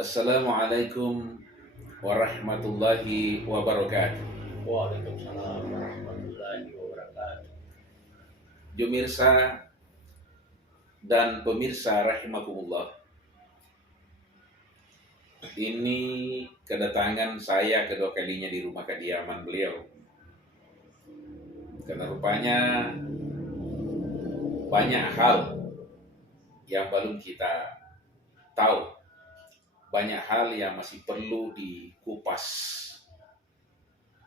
Assalamualaikum warahmatullahi wabarakatuh. Waalaikumsalam warahmatullahi wabarakatuh. Jumirsa dan pemirsa rahimakumullah. Ini kedatangan saya kedua kalinya di rumah kediaman beliau. Karena rupanya banyak hal yang belum kita tahu. Banyak hal yang masih perlu dikupas.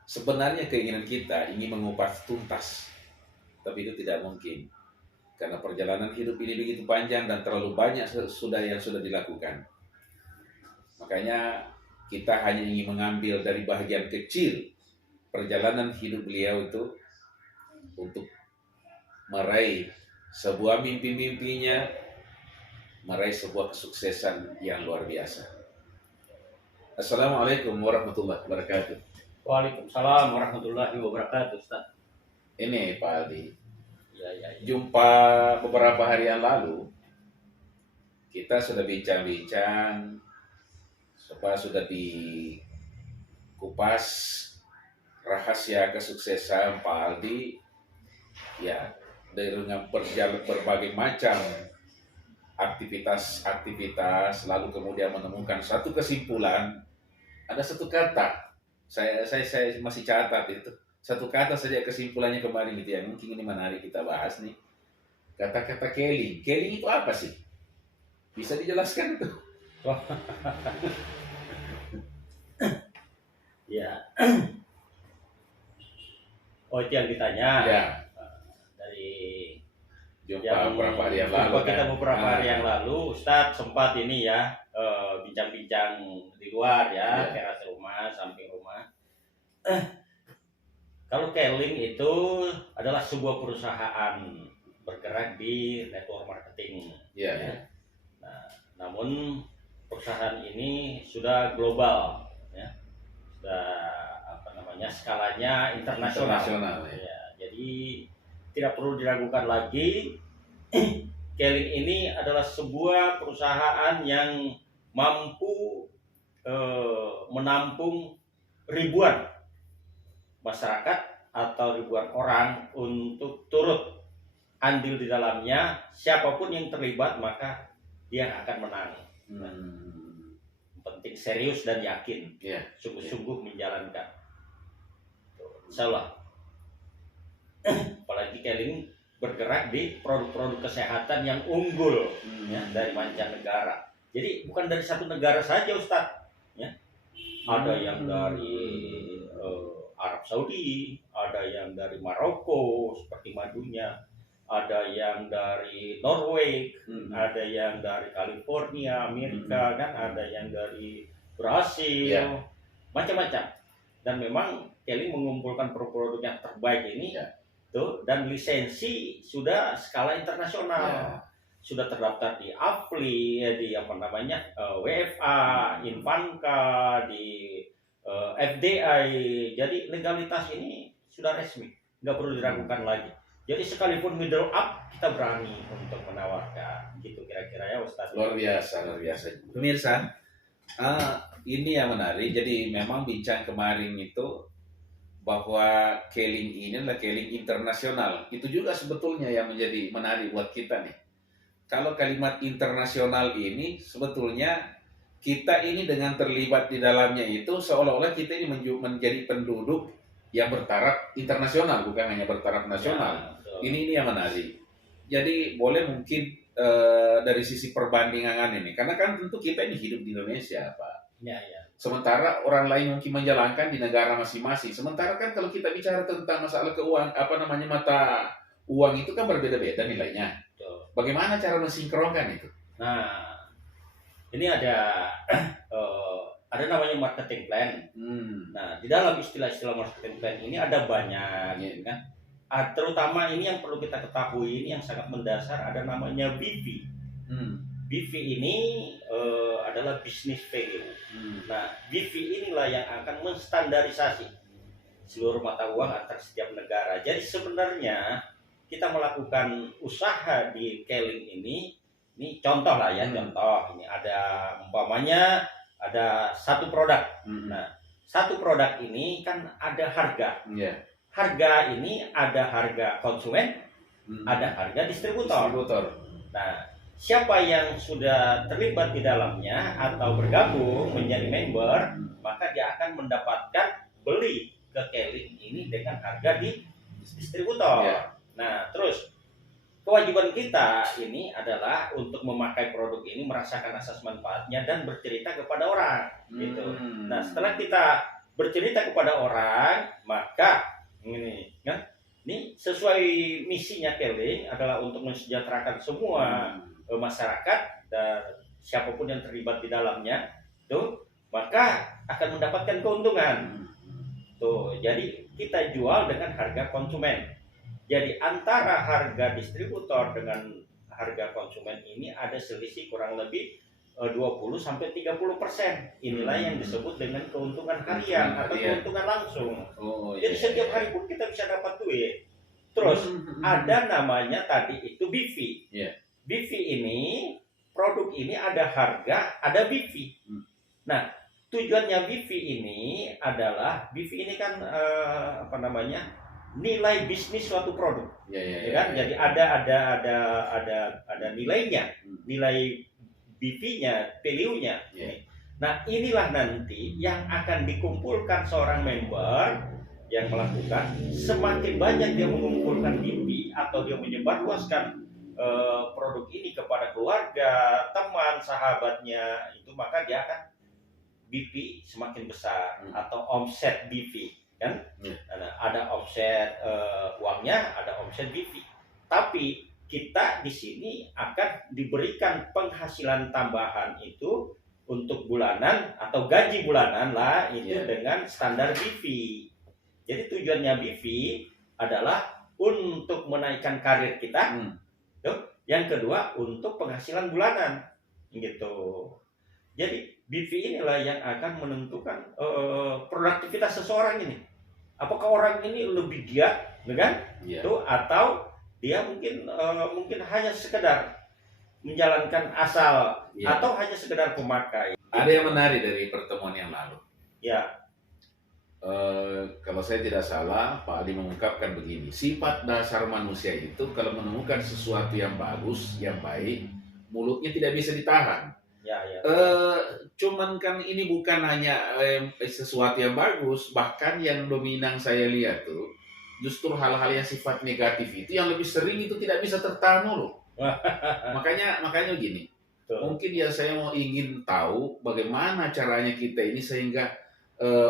Sebenarnya keinginan kita ingin mengupas tuntas, tapi itu tidak mungkin. Karena perjalanan hidup ini begitu panjang dan terlalu banyak yang sudah dilakukan. Makanya kita hanya ingin mengambil dari bagian kecil perjalanan hidup beliau itu untuk meraih sebuah mimpi-mimpinya, meraih sebuah kesuksesan yang luar biasa. Assalamualaikum warahmatullahi wabarakatuh. Waalaikumsalam warahmatullahi wabarakatuh, Ustaz. Ini Pak Aldi, Ya, ya, ya. jumpa beberapa hari yang lalu, kita sudah bincang-bincang, sudah dikupas rahasia kesuksesan Pak Aldi, ya, dengan berbagai macam aktivitas, lalu kemudian menemukan satu kesimpulan. Ada satu kata, saya masih catat itu. Satu kata saja kesimpulannya kemarin gitu ya. Mungkin ini menarik kita bahas nih. Kata-kata Kelly. Kelly itu apa sih? Bisa dijelaskan itu? Ya. Oh, itu yang ditanya. Ya, Dari jumpa beberapa hari yang lalu. kita beberapa hari yang lalu, Ustadz sempat ini ya bincang-bincang di luar ya, teras rumah, samping rumah. Kalau Keling itu adalah sebuah perusahaan bergerak di network marketing. Ya. Ya. Nah, namun perusahaan ini sudah global, ya, sudah skalanya internasional. Ya, jadi tidak perlu diragukan lagi, Keling ini adalah sebuah perusahaan yang mampu menampung ribuan masyarakat atau ribuan orang untuk turut andil di dalamnya. Siapapun yang terlibat maka dia akan menang. Penting serius dan yakin, sungguh-sungguh menjalankan. Insya Allah. Apalagi Keling bergerak di produk-produk kesehatan yang unggul ya, dari mancanegara. Jadi bukan dari satu negara saja, Ustadz. Ya. Ada yang dari Arab Saudi, ada yang dari Maroko seperti madunya, ada yang dari Norway, ada yang dari California, Amerika, kan ada yang dari Brasil, macam-macam. Dan memang Keling mengumpulkan produk-produk yang terbaik ini, tuh, dan lisensi sudah skala internasional. Sudah terdaftar di AFLI, di WFA, Infanka, di FDI. Jadi legalitas ini sudah resmi, nggak perlu diragukan lagi. Jadi sekalipun middle up kita berani untuk menawarkan, gitu kira-kira ya Ustaz. Luar biasa. Pemirsa, ini yang menarik. Jadi memang bincang kemarin itu bahwa Keling ini adalah Keling internasional. Itu juga sebetulnya yang menjadi menarik buat kita nih. Kalau kalimat internasional ini sebetulnya kita ini dengan terlibat di dalamnya itu seolah-olah kita ini menjadi penduduk yang bertaraf internasional, bukan hanya bertaraf nasional. Ini yang menarik. Jadi boleh mungkin dari sisi perbandingan ini, karena kan tentu kita ini hidup di Indonesia, Pak. Ya. Sementara orang lain mungkin menjalankan di negara masing-masing. Sementara kan kalau kita bicara tentang masalah keuangan, mata uang itu kan berbeda-beda nilainya. Bagaimana cara mensinkronkan itu? Nah, ini ada namanya marketing plan. Nah, di dalam istilah-istilah marketing plan ini ada banyak, kan? Terutama ini yang perlu kita ketahui, ini yang sangat mendasar, ada namanya BV. BV ini adalah business value. Nah, BV inilah yang akan menstandarisasi seluruh mata uang antar setiap negara. Jadi sebenarnya kita melakukan usaha di Keling ini contoh lah ya, contoh. Ini ada umpamanya ada satu produk. Hmm. Nah, satu produk ini kan ada harga. Iya. Harga ini ada harga konsumen, Hmm. ada harga distributor. Nah, siapa yang sudah terlibat di dalamnya atau bergabung menjadi member, maka dia akan mendapatkan beli ke Keling ini dengan harga di distributor. Iya. Nah, terus kewajiban kita ini adalah untuk memakai produk ini, merasakan asas manfaatnya dan bercerita kepada orang, gitu. Nah, setelah kita bercerita kepada orang, maka ini kan, ini sesuai misinya Keling adalah untuk mensejahterakan semua masyarakat dan siapapun yang terlibat di dalamnya, tuh maka akan mendapatkan keuntungan. Tuh, jadi kita jual dengan harga konsumen. Jadi antara harga distributor dengan harga konsumen ini ada selisih kurang lebih 20 sampai 30%. Inilah yang disebut dengan keuntungan harian atau keuntungan langsung. Jadi setiap hari pun kita bisa dapat duit. Terus ada namanya tadi itu BV. BV ini, produk ini ada harga, ada BV. Nah, tujuannya BV ini adalah, BV ini kan nilai bisnis suatu produk, kan? Jadi ada nilainya, nilai BV-nya, value-nya. Nah, inilah nanti yang akan dikumpulkan seorang member yang melakukan. Semakin banyak dia mengumpulkan BV atau dia menyebarluaskan produk ini kepada keluarga, teman, sahabatnya, itu maka dia akan BV semakin besar atau omset BV. Kan? Ada omset uangnya, ada omset BV. Tapi kita di sini akan diberikan penghasilan tambahan itu untuk bulanan atau gaji bulanan lah itu dengan standar BV. Jadi tujuannya BV adalah untuk menaikkan karir kita. Yang kedua untuk penghasilan bulanan, gitu. Jadi BV inilah yang akan menentukan produktivitas seseorang ini. Apakah orang ini lebih giat, kan? Tuh, atau dia mungkin hanya sekedar menjalankan asal atau hanya sekedar pemakai. Ada yang menarik dari pertemuan yang lalu. Ya. Kalau saya tidak salah, Pak Ali mengungkapkan begini, sifat dasar manusia itu kalau menemukan sesuatu yang bagus, yang baik, mulutnya tidak bisa ditahan. Cuman kan ini bukan hanya sesuatu yang bagus, bahkan yang dominan saya lihat tuh justru hal-hal yang sifat negatif itu yang lebih sering itu tidak bisa tertahan dulu. makanya gini, mungkin ya saya mau ingin tahu bagaimana caranya kita ini sehingga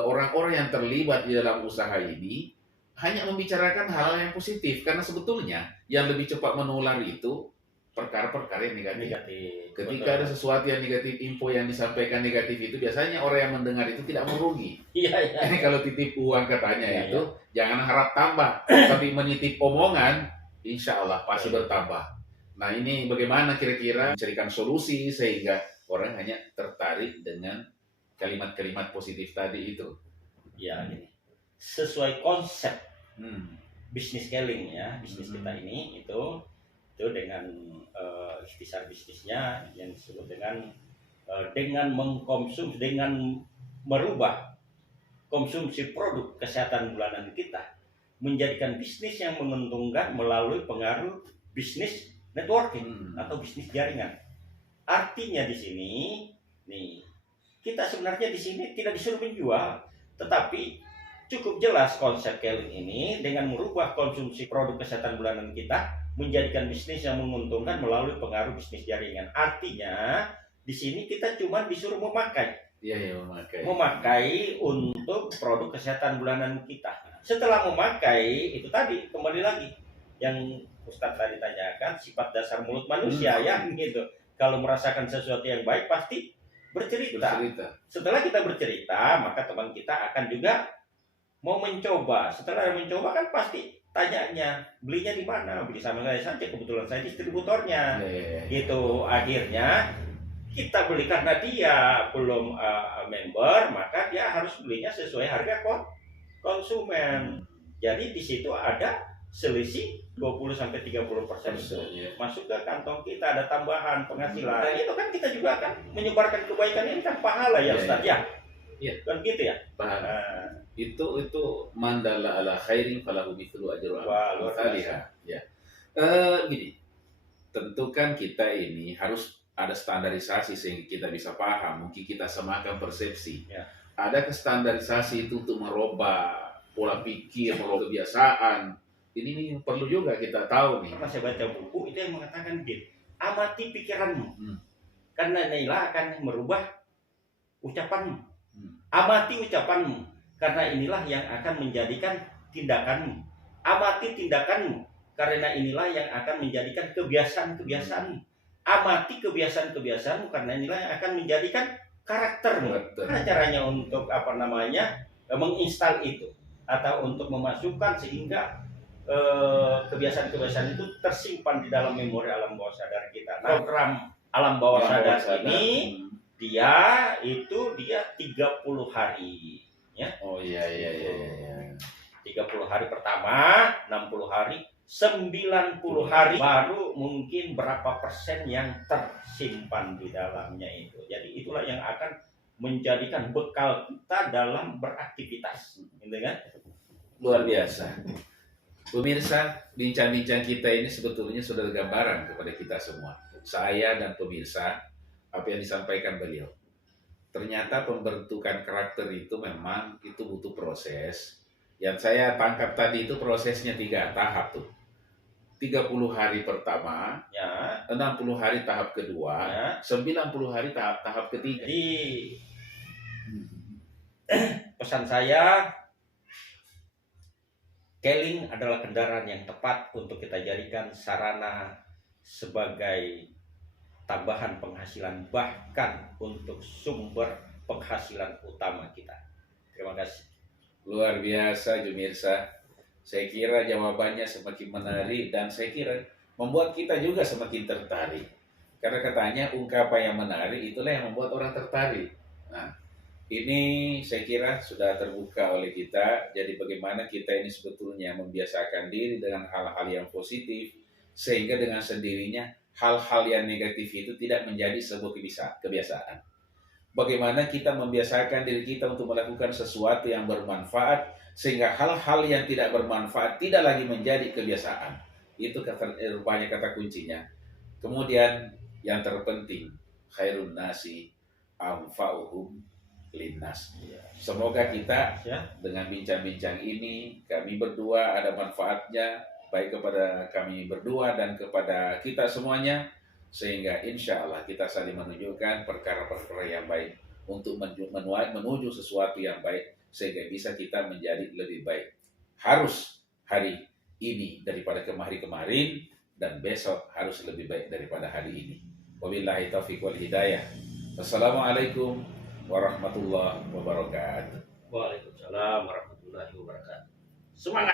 orang-orang yang terlibat di dalam usaha ini hanya membicarakan hal yang positif, karena sebetulnya yang lebih cepat menular itu perkara-perkara yang negatif. Ketika ada sesuatu yang negatif, info yang disampaikan negatif itu biasanya orang yang mendengar itu tidak merugi. Ini kalau titip uang katanya itu jangan harap tambah, tapi menitip omongan, insya Allah pasti bertambah. Nah, ini bagaimana kira-kira mencarikan solusi sehingga orang hanya tertarik dengan kalimat-kalimat positif tadi itu. Ya, ini sesuai konsep bisnis Keling ya, bisnis kita ini itu dengan ikhtisar bisnisnya yang disebut dengan mengkonsumsi, dengan merubah konsumsi produk kesehatan bulanan kita menjadikan bisnis yang menguntungkan melalui pengaruh bisnis networking atau bisnis jaringan. Artinya di sini nih, kita sebenarnya di sini tidak disuruh menjual, tetapi cukup jelas konsep Keling ini dengan merubah konsumsi produk kesehatan bulanan kita menjadikan bisnis yang menguntungkan melalui pengaruh bisnis jaringan. Artinya di sini kita cuma disuruh memakai. Memakai untuk produk kesehatan bulanan kita. Setelah memakai itu tadi kembali lagi yang Ustadz tadi tanyakan, sifat dasar mulut manusia ya gitu. Kalau merasakan sesuatu yang baik pasti bercerita. Setelah kita bercerita, maka teman kita akan juga mau mencoba. Setelah mencoba kan pasti tanyanya, belinya di mana? Beli sama saya saja, kebetulan saya distributornya. Gitu. Akhirnya kita beli karena dia belum member, maka dia harus belinya sesuai harga konsumen. Jadi di situ ada selisih 20-30% itu masuk ke kantong kita, ada tambahan penghasilan. Itu kan kita juga akan menyebarkan kebaikan, ini kan pahala ya Ustaz ya. Iya. Kan gitu ya. Pahala. Itu mandala ala khairin falahu mithlu ajru amsalihha. Ya. Gini. Tentu kan kita ini harus ada standarisasi sehingga kita bisa paham, mungkin kita samakan persepsi. Ya. Ada kestandarisasi itu untuk merubah pola pikir, merubah kebiasaan. Ini perlu juga kita tahu nih. Pernah saya baca buku itu yang mengatakan gini, amati pikiranmu, karena inilah akan merubah ucapanmu. Amati ucapanmu, karena inilah yang akan menjadikan tindakanmu. Amati tindakanmu, karena inilah yang akan menjadikan kebiasaan-kebiasaanmu. Amati kebiasaan-kebiasaanmu, karena inilah yang akan menjadikan karaktermu. Karena caranya untuk menginstal itu atau untuk memasukkan sehingga kebiasaan-kebiasaan itu tersimpan di dalam memori alam bawah sadar kita. Nah, program alam bawah sadar ini dia 30 hari ya. Oh iya. 30 hari pertama, 60 hari, 90 hari baru mungkin berapa persen yang tersimpan di dalamnya itu. Jadi itulah yang akan menjadikan bekal kita dalam beraktivitas, gitu kan? Luar biasa. Pemirsa, bincang-bincang kita ini sebetulnya sudah gambaran kepada kita semua. Saya dan pemirsa, apa yang disampaikan beliau. Ternyata pembentukan karakter itu memang itu butuh proses. Yang saya tangkap tadi itu prosesnya 3 tahap tuh. 30 hari pertama, Ya. 60 hari tahap kedua, Ya. 90 hari tahap ketiga. Jadi pesan saya, keling adalah kendaraan yang tepat untuk kita jadikan sarana sebagai tambahan penghasilan, bahkan untuk sumber penghasilan utama kita. Terima kasih. Luar biasa, Jumirsa. Saya kira jawabannya semakin menarik dan saya kira membuat kita juga semakin tertarik. Karena katanya ungkapan yang menarik itulah yang membuat orang tertarik. Nah, ini saya kira sudah terbuka oleh kita. Jadi bagaimana kita ini sebetulnya membiasakan diri dengan hal-hal yang positif, sehingga dengan sendirinya hal-hal yang negatif itu tidak menjadi sebuah kebiasaan. Bagaimana kita membiasakan diri kita untuk melakukan sesuatu yang bermanfaat, sehingga hal-hal yang tidak bermanfaat tidak lagi menjadi kebiasaan. Itu rupanya kata kuncinya. Kemudian yang terpenting, khairun nasi anfa'uhum linnas. Semoga kita dengan bincang-bincang ini, kami berdua ada manfaatnya, baik kepada kami berdua dan kepada kita semuanya, sehingga insya Allah kita saling menunjukkan perkara-perkara yang baik untuk menuju sesuatu yang baik, sehingga bisa kita menjadi lebih baik. Harus hari ini daripada kemarin, dan besok harus lebih baik daripada hari ini. Wabillahi taufiq wal hidayah. Assalamualaikum warahmatullahi wabarakatuh. Waalaikumsalam warahmatullahi wabarakatuh. Semangat.